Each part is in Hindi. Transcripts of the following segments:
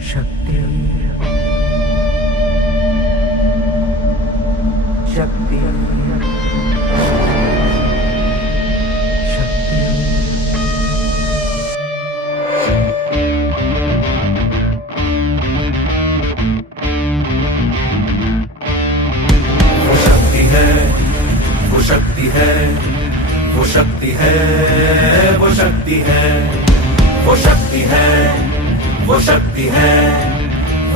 शक्ति शक्ति शक्ति वो शक्ति है, वो शक्ति है, वो शक्ति है, वो शक्ति है, वो शक्ति है, वो शक्ति है,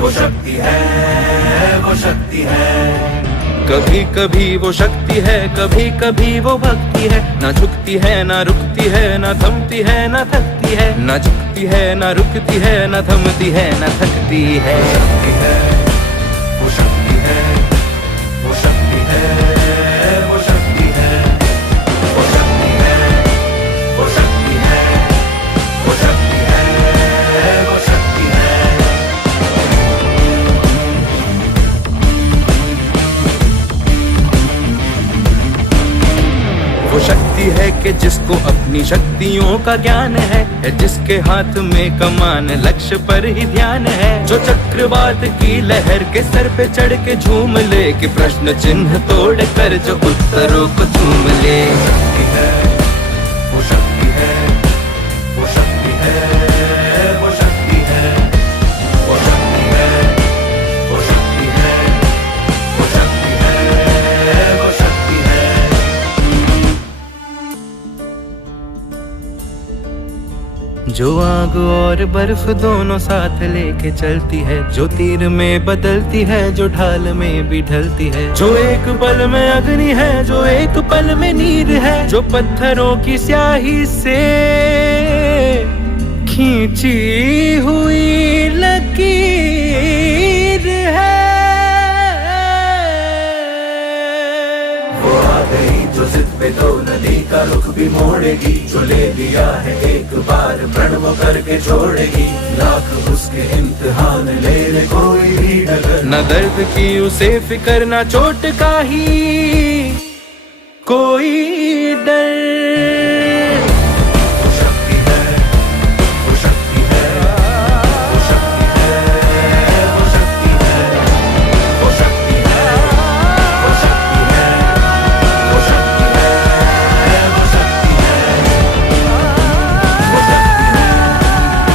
वो शक्ति है, वो शक्ति है। कभी कभी वो शक्ति है, कभी कभी वो भक्ति है। ना झुकती है ना रुकती है, ना थमती है ना थकती है। ना झुकती है ना रुकती है, ना थमती है ना थकती है। शक्ति है, वो शक्ति है, वो शक्ति है, वो शक्ति है, वो शक्ति है, वो शक्ति है, वो शक्ति है, वो शक्ति है। वो शक्ति है कि जिसको अपनी शक्तियों का ज्ञान है, जिसके हाथ में कमान लक्ष्य पर ही ध्यान है। जो चक्रवात की लहर के सर पे चढ़ के झूम ले, कि प्रश्न चिन्ह तोड़ कर जो उत्तरों को चूम ले। शक्ति है, वो शक्ति है, वो शक्ति है, वो शक्ति है, वो शक्ति है, वो शक्ति है, वो शक्ति है, वो शक्ति है। जो आग और बर्फ दोनों साथ लेके चलती है, जो तीर में बदलती है, जो ढाल में भी ढलती है। जो एक पल में अग्नि है, जो एक पल में नीर है। जो पत्थरों की स्याही से खींची हुई लकीर है। वो आ गई जो जिद पे तो नदी का रुख भी मोड़ेगी। जो ले लिया है एक बार प्रण वो करके छोड़ेगी। लाख उसके इम्तिहान ले ले कोई भी डगर। न दर्द की उसे फिकर, न चोट का ही कोई डर। वो शक्ति है, वो शक्ति है, वो शक्ति है, वो शक्ति है, वो शक्ति है, वो शक्ति है, वो शक्ति है, वो शक्ति है, वो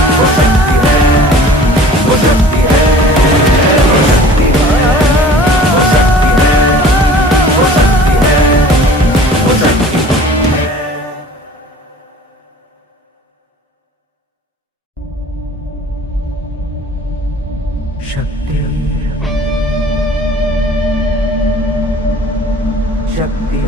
शक्ति है, वो शक्ति है, वो शक्ति है, वो शक्ति है, वो शक्ति है, वो शक्ति है, वो शक्ति है। शक्ति शक्ति